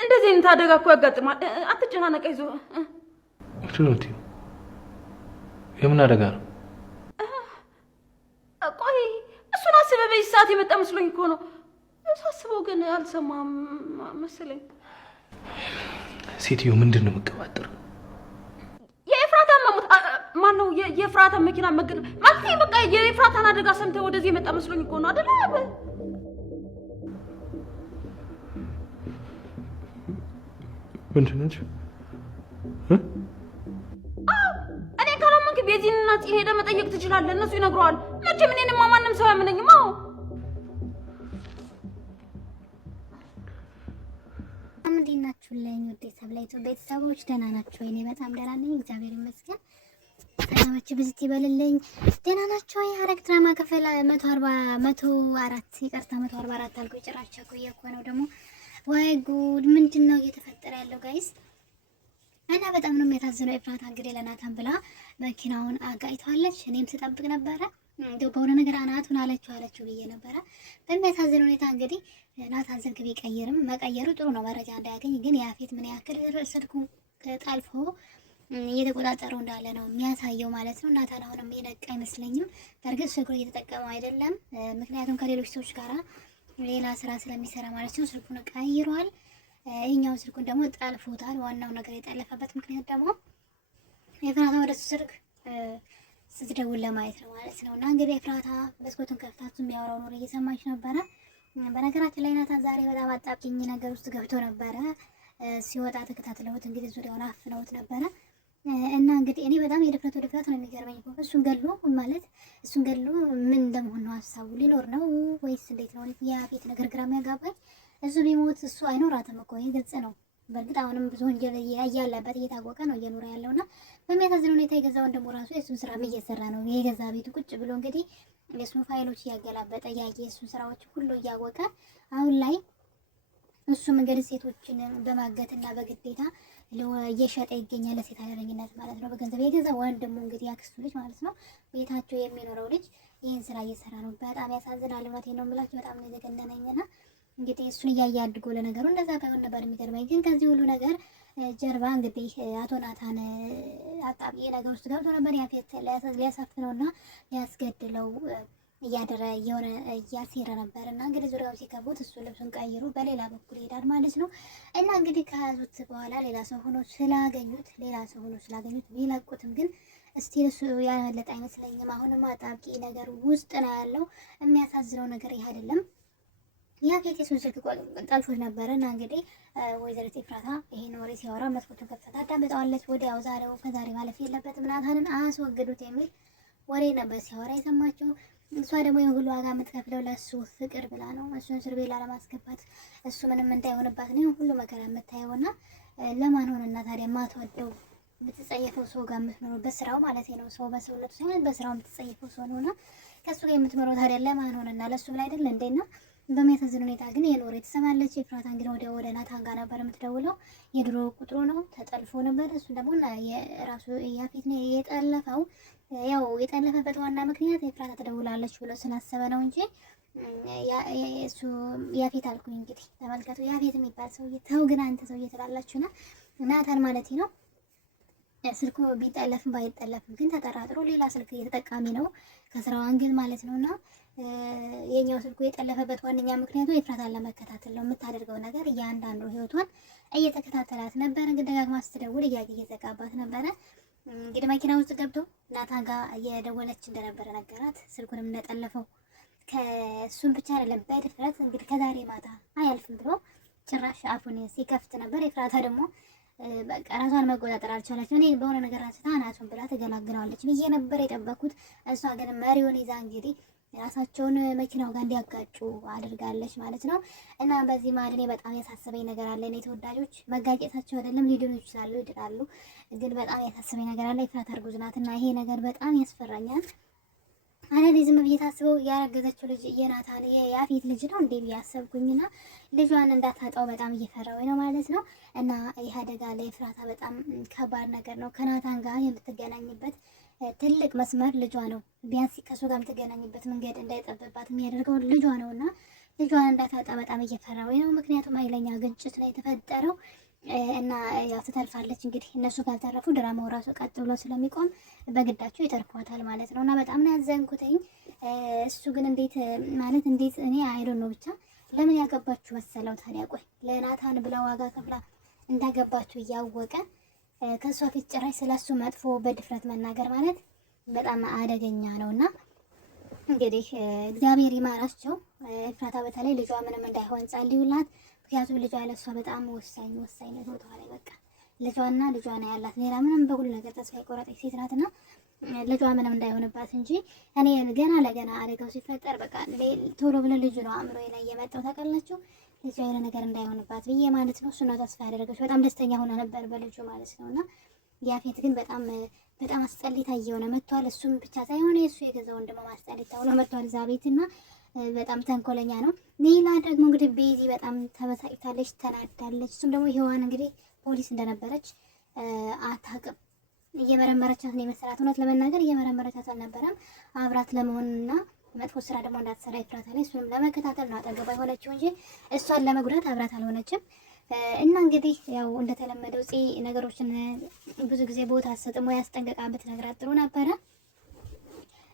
እንደዚህ አይነት አደጋ እኮ ያጋጥማል። አትጨናነቅ፣ አይዞህ። ምንድነው? የምን አደጋ ነው? ቆይ እሱን አስበህ በዚህ ሰዓት የመጣ መስሎኝ እኮ ነው። ሳስበው ግን አልሰማም መሰለኝ። ሴትዮ ምንድን ነው የምትቀባጥር? የኤፍራታ መሞት ማነው? የኤፍራታ መኪና መገድ ማለት በቃ የኤፍራታን አደጋ ሰምተህ ወደዚህ የመጣ መስሎኝ እኮ ነው አይደል? ምንድን ነች? እኔ ካላመንክ ቤዚንና ፂን ሄደህ መጠየቅ ትችላለህ። እነሱ ይነግረዋል። መቼም እኔንማ ማንም ሰው አያምነኝም። አዎ እንዴት ናችሁልኝ? ቤተሰቦች ደህና ናቸው? እኔ በጣም ደህና ነኝ፣ እግዚአብሔር ይመስገን። ሰላማችሁ ብዝት ይበልልኝ። ደህና ናቸው? የሐረግ ድራማ ክፍል 144 ይቅርታ 144 አልኩ። ጭራሽ ቸኩዬ እኮ ነው ደግሞ። ወይ ጉድ! ምንድን ነው እየተፈጠረ ያለው ጋይስ? እና በጣም ነው የሚያሳዝነው። ኤፍራታ እንግዲህ ለናታን ብላ መኪናውን አጋጭተዋለች። እኔም ስጠብቅ ነበረ እንደው በሆነ ነገር አናቱን አለችው ብዬ ነበረ። በሚያሳዝን ሁኔታ እንግዲህ ናታን ስልክ ቢቀይርም መቀየሩ ጥሩ ነው፣ መረጃ እንዳያገኝ። ግን ያፌት ምን ያክል ስልኩ ጠልፎ እየተቆጣጠረው እንዳለ ነው የሚያሳየው ማለት ነው። ናታን አሁንም የነቃ አይመስለኝም። በእርግጥ ስልኩን እየተጠቀመው አይደለም፣ ምክንያቱም ከሌሎች ሰዎች ጋራ ሌላ ስራ ስለሚሰራ ማለት ነው። ስልኩን ቀይሯል። ይህኛው ስልኩን ደግሞ ጠልፎታል። ዋናው ነገር የጠለፈበት ምክንያት ደግሞ ኤፍራታ ወደ እሱ ስልክ ስትደውል ለማየት ነው ማለት ነው። እና እንግዲህ ኤፍራታ መስኮቱን ከፍታቱ የሚያወራው ኖር እየሰማች ነበረ። በነገራችን ላይ ናታን ዛሬ በጣም አጣብቂኝ ነገር ውስጥ ገብቶ ነበረ። ሲወጣ ተከታትለውት እንግዲህ ዙሪያውን አፍነውት ነበረ። እና እንግዲህ እኔ በጣም የድፍረቱ ድፍረት ነው የሚገርመኝ። እሱን ገድሎ ማለት እሱን ገድሎ ምን እንደመሆን ነው ሀሳቡ? ሊኖር ነው ወይስ እንዴት ነው? የቤት ነገር ግራ የሚያጋባኝ። እሱ ቢሞት እሱ አይኖራትም እኮ ይህ ግልጽ ነው። በእርግጥ አሁንም ብዙ ወንጀል እያለበት እየታወቀ ነው እየኖረ ያለውና በሚያሳዝን ሁኔታ የገዛ ወንድሙ ራሱ የእሱን ስራ እየሰራ ነው። የገዛ ቤቱ ቁጭ ብሎ እንግዲህ የእሱን ፋይሎች እያገላበጠ እያየ የእሱን ስራዎች ሁሉ እያወቀ አሁን ላይ እሱም እንግዲህ ሴቶችን በማገትና በግዴታ እየሸጠ ይገኛል። ለሴት አደረኝነት ማለት ነው በገንዘብ የገዛ ወንድሙ እንግዲህ ያክስቱ ልጅ ማለት ነው ቤታቸው የሚኖረው ልጅ ይህን ስራ እየሰራ ነው። በጣም ያሳዝናል። እውነቴን ነው የምላችሁ። በጣም ነው የዘገነነኝና እንግዲህ እሱን እያየ አድጎ ለነገሩ እንደዛ ባይሆን ነበር የሚገርመኝ። ግን ከዚህ ሁሉ ነገር ጀርባ እንግዲህ አቶ ናታን አጣቢ ነገር ውስጥ ገብቶ ነበር። ያፌት ሊያሳፍነውና ሊያስገድለው የሆነ እያሴረ ነበር እና እንግዲህ ዙሪያው ሲከቡት እሱ ልብሱን ቀይሮ በሌላ በኩል ይሄዳል ማለት ነው። እና እንግዲህ ከያዙት በኋላ ሌላ ሰው ሆኖ ስላገኙት ቢለቁትም ግን እስቲል እሱ ያመለጠ አይመስለኝም። አሁንም አጣብቂ ነገር ውስጥ ነው ያለው። የሚያሳዝነው ነገር ይህ አይደለም። ያፌት የሱን ስልክ ጠልፎት ነበረ እና እንግዲህ ወይዘሪት ኤፍራታ ይሄን ወሬ ሲያወራ መስኮቱን ከፍታ ታዳምጠዋለች። ወዲያው ከዛሬ ማለፍ የለበትም ናታንን አስወግዱት የሚል ወሬ ነበር ሲያወራ የሰማችው። እሷ ደግሞ የሁሉ ዋጋ የምትከፍለው ለእሱ ፍቅር ብላ ነው፣ እሱን እስር ቤት ላለማስገባት፣ እሱ ምንም እንዳይሆንባት ነው ሁሉ መከራ የምታየውና ለማን ሆነና ታዲያ የማትወደው የምትጸየፈው ሰው ጋር የምትኖረው በስራው ማለት ነው። ሰው በሰውነቱ ሳይሆን በስራው የምትጸየፈው ሰው ነውና ከእሱ ጋር የምትኖረው ታዲያ ለማን ሆነና ለእሱ ብላ አይደለ እንዴና በሚያሳዝን ሁኔታ ግን የኖረ ትሰማለች። ኤፍራታ እንግዲህ ወደ ናታን ጋር ነበር የምትደውለው። የድሮ ቁጥሩ ነው ተጠልፎ ነበር። እሱ ደግሞ የራሱ ያፌት ነው የጠለፈው። ያው የጠለፈበት ዋና ምክንያት ኤፍራታ ትደውላለች ብሎ ስላሰበ ነው እንጂ እሱ ያፌት አልኩኝ። እንግዲህ ተመልከቱ፣ ያፌት የሚባል ሰውዬ ተው ግን አንተ ሰውዬ ትላላችሁና ናታን ማለት ነው። ስልኩ ቢጠለፍም ባይጠለፍም ግን ተጠራጥሮ ሌላ ስልክ እየተጠቃሚ ነው ከስራው አንግል ማለት ነውና የኛው ስልኩ የጠለፈበት ዋነኛ ምክንያቱ ኤፍራታን ለመከታተል ነው። የምታደርገው ነገር እያንዳንዱ ህይወቷን እየተከታተላት ነበር። እንግዲህ ደጋግማ ስትደውል እየዘጋባት ነበረ። እንግዲህ መኪና ውስጥ ገብቶ ናታን ጋር እየደወለች እንደነበረ ነገራት። ስልኩንም እንደጠለፈው ከእሱም ብቻ አይደለም በድፍረት እንግዲህ ከዛሬ ማታ አያልፍም ብሎ ጭራሽ አፉን ሲከፍት ነበር። ኤፍራታ ደግሞ በቃ ራሷን መቆጣጠር አልቻለችም። እኔ በሆነ ነገር ራስታ ናቱን ብላ ተገላግለዋለች ብዬ ነበር የጠበኩት። እሷ ግን መሪውን ይዛ እንግዲህ ራሳቸውን መኪናው ጋር እንዲያጋጩ አድርጋለች ማለት ነው። እና በዚህ መሀል እኔ በጣም ያሳሰበኝ ነገር አለ። እኔ ተወዳጆች መጋጨታቸው አይደለም ሊድኑ ይችላሉ፣ ይድናሉ። ግን በጣም ያሳሰበኝ ነገር አለ። ኤፍራታ እርጉዝ ናት እና ይሄ ነገር በጣም ያስፈራኛል። አንዴ ዝም ብዬ ታስበው ያረገዘችው ልጅ የናታን የያፌት ልጅ ነው እንዴ ያሰብኩኝና ልጇን እንዳታጣው በጣም እየፈራሁ ነው ማለት ነው። እና ይህ አደጋ ለኤፍራታ በጣም ከባድ ነገር ነው። ከናታን ጋር የምትገናኝበት ትልቅ መስመር ልጇ ነው። ቢያንስ ከሱ ጋር የምትገናኝበት መንገድ እንዳይጠብባት የሚያደርገው ልጇ ነውና ልጇን እንዳታጣ በጣም እየፈራሁ ነው። ምክንያቱም ኃይለኛ ግጭት ነው የተፈጠረው እና ያው ትተርፋለች። እንግዲህ እነሱ ካልተረፉ ድራማው ራሱ ቀጥ ብሎ ስለሚቆም በግዳቸው ይተርፏታል ማለት ነው። እና በጣም ነው ያዘንኩትኝ። እሱ ግን እንዴት ማለት እንዴት እኔ አይዶን ነው ብቻ ለምን ያገባችሁ መሰለው ታዲያ? ቆይ ለናታን ብላ ዋጋ ከፍላ እንዳገባችሁ እያወቀ ከሷ ፊት ጭራሽ ስለሱ መጥፎ በድፍረት መናገር ማለት በጣም አደገኛ ነውና እንግዲህ እግዚአብሔር ይማራቸው። ኤፍራታ በተለይ ልጇ ምንም እንዳይሆን ጸልዩላት። ምክንያቱም ልጇ ለሷ በጣም ወሳኝ ነው ቦታ ላይ በቃ ልጇና ልጇ ነው ያላት። ሌላ ምንም በሁሉ ነገር ተስፋ የቆረጠች ሴት ናትና ልጇ ምንም እንዳይሆንባት እንጂ እኔ ገና ለገና አደጋው ሲፈጠር በቃ ቶሎ ብለ ልጁ ነው አእምሮ ላይ የመጣው ታውቃላችሁ። ልጇ የሆነ ነገር እንዳይሆንባት ብዬ ማለት ነው። እሱ ነው ተስፋ ያደረገች። በጣም ደስተኛ ሆና ነበር በልጁ ማለት ነውና ያፌት ግን በጣም አስጠሊታ እየሆነ መጥቷል። እሱም ብቻ ሳይሆን የእሱ የገዛ ወንድም ማስጠሊታ ሆኖ መጥቷል እዛ ቤትና በጣም ተንኮለኛ ነው። ሌላ ደግሞ እንግዲህ ቤዚ በጣም ተበሳጭታለች፣ ተናዳለች። እሱም ደግሞ ሔዋን እንግዲህ ፖሊስ እንደነበረች አታውቅም። እየመረመረቻት ነው የመሰላት። እውነት ለመናገር እየመረመረቻት አልነበረም። አብራት ለመሆንና መጥፎ ስራ ደግሞ እንዳትሰራ ኤፍራታ ላይ እሱንም ለመከታተል ነው አጠገቧ የሆነችው እንጂ እሷን ለመጉዳት አብራት አልሆነችም። እና እንግዲህ ያው እንደተለመደው ነገሮችን ብዙ ጊዜ ቦታ አሰጥሞ ያስጠንቀቃበት ነግራት ጥሩ ነበረ።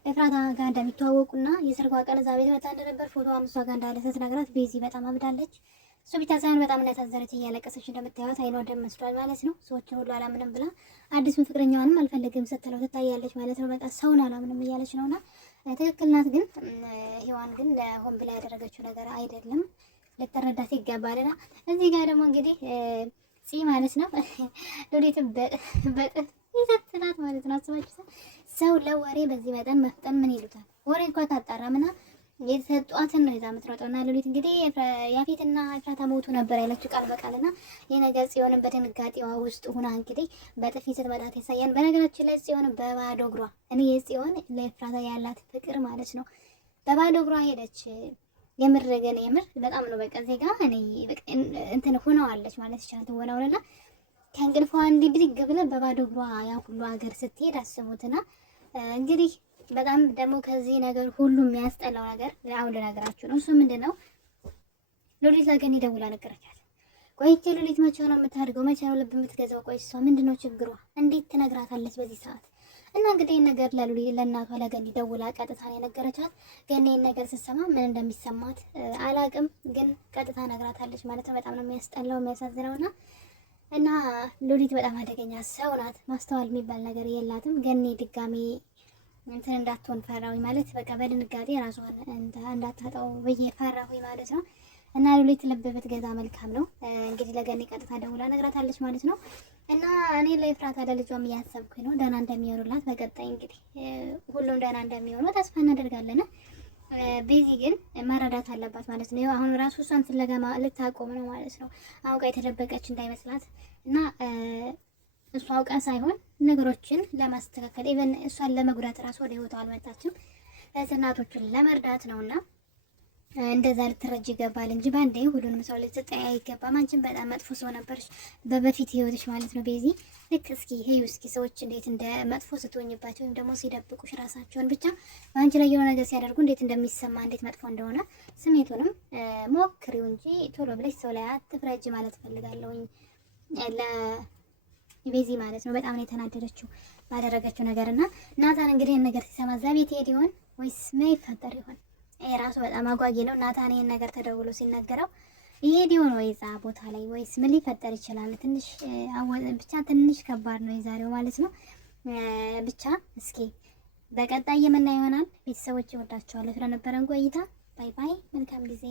ኤፍራታ ጋር እንደሚተዋወቁና የሰርጓ ቀን እዛ ቤት መጣ እንደነበር ፎቶ አምሷ ጋር እንዳለ ስትነግራት ቤዚ በጣም አብዳለች። እሱ ብቻ ሳይሆን በጣም እንዳሳዘነች እያለቀሰች እንደምታዩት አይኗ ደም መስሏል ማለት ነው። ሰዎችን ሁሉ አላምንም ብላ አዲሱን ፍቅረኛዋንም አልፈልግም ስትለው ትታያለች ማለት ነው። በቃ ሰውን አላምንም እያለች ነውና ትክክል ናት። ግን ሔዋን ግን ለሆን ብላ ያደረገችው ነገር አይደለም፣ ልትረዳት ይገባልና እዚህ ጋር ደግሞ እንግዲህ ፂ ማለት ነው ሎሌት በጥፍ ይዘትናት ማለት ነው። አስባችሁ ሰው ለወሬ በዚህ መጠን መፍጠን ምን ይሉታል? ወሬ እንኳን ታጣራምና የተሰጧትን ነው ይዛ የምትሮጠውና ሎሌት እንግዲህ ያፌትና ኤፍራታ ሞቱ ነበር ያለችው ቃል በቃልና የነገር ጽዮንን በድንጋጤዋ ውስጥ ሁና እንግዲህ በጥፊ ስትመታት ያሳያል። በነገራችን ላይ ጽዮን በባዶ እግሯ እኔ የጽዮን ለኤፍራታ ያላት ፍቅር ማለት ነው በባዶ እግሯ ሄደች። የምር በጣም ነው በቃ እዚህ ጋር እኔ እንትን ሆነዋለች ማለት ይቻላል። ሆነውና ከእንቅልፏ እንዲህ ብድግ ብላ በባዶ እግሯ ያ ሁሉ ሀገር ስትሄድ አስቡትና እንግዲህ በጣም ደግሞ ከዚህ ነገር ሁሉ የሚያስጠላው ነገር አሁን ልነግራችሁ ነው። እሱ ምንድነው? ሎሊት ለገኒ ደውላ ነገረቻት። ቆይቼ ሎሊት መቼ ነው የምታድገው? መቼ ነው ልብ የምትገዛው? ቆይ እሷ ምንድነው ችግሯ? እንዴት ትነግራታለች በዚህ ሰዓት? እና እንግዲህ ነገር ለእናቷ ለገኒ ደውላ ቀጥታ ነው የነገረቻት። ገኒ ነገር ስትሰማ ምን እንደሚሰማት አላቅም፣ ግን ቀጥታ ነግራታለች ማለት ነው። በጣም ነው የሚያስጠላው የሚያሳዝነውና እና ሎሊት በጣም አደገኛ ሰው ናት። ማስተዋል የሚባል ነገር የላትም። ገኒ ድጋሚ እንትን እንዳትሆን ፈራሁኝ ማለት በቃ በድንጋጤ ራሷን እንዳታጣው ብዬ ፈራሁኝ ማለት ነው። እና ሎሊት ልብ ብትገዛ መልካም ነው። እንግዲህ ለገኒ ቀጥታ ደውላ ነግራታለች ማለት ነው። እና እኔ ለኤፍራታ ለልጇም እያሰብኩኝ ነው ደህና እንደሚሆኑላት። በቀጣይ እንግዲህ ሁሉም ደህና እንደሚሆኑ ተስፋ እናደርጋለን። ቤዚ ግን መረዳት አለባት ማለት ነው። አሁን ራሱ እሷን ፍለጋ ልታቆም ነው ማለት ነው። አውቃ የተደበቀች እንዳይመስላት እና እሷ አውቃ ሳይሆን ነገሮችን ለማስተካከል ኢቨን እሷን ለመጉዳት ራሱ ወደ ህይወቷ አልመጣችም። እናቶችን ለመርዳት ነውና እንደዛ ልትረጅ ይገባል እንጂ ባንዴ ሁሉንም ሰው ልትጠያ አይገባም። አንቺም በጣም መጥፎ ሰው ነበርሽ በፊት ህይወትሽ ማለት ነው ቤዚ። ልክ እስኪ ሄዩ እስኪ ሰዎች እንዴት እንደ መጥፎ ስትሆኝባቸው ወይም ደግሞ ሲደብቁሽ ራሳቸውን ብቻ በአንቺ ላይ የሆነ ነገር ሲያደርጉ እንዴት እንደሚሰማ እንዴት መጥፎ እንደሆነ ስሜቱንም ሞክሪው እንጂ ቶሎ ብለሽ ሰው ላይ አትፍረጅ ማለት ፈልጋለሁኝ ለቤዚ ማለት ነው። በጣም ነው የተናደደችው ባደረገችው ነገርና ናታን እንግዲህ ይሄን ነገር ሲሰማ እዛ ቤት ሄድ ይሆን ወይስ ምን ይፈጠር ይሆን? የራሱ በጣም አጓጊ ነው። ናታን ይሄን ነገር ተደውሎ ሲነገረው ይሄድ ይሆን ወይ እዛ ቦታ ላይ ወይስ ምን ሊፈጠር ይችላል? ብቻ ትንሽ ከባድ ነው የዛሬው ማለት ነው። ብቻ እስኪ በቀጣይ የምናየው ይሆናል። ቤተሰቦች እወዳቸዋለሁ። ስለነበረን ቆይታ ባይ ባይ። መልካም ጊዜ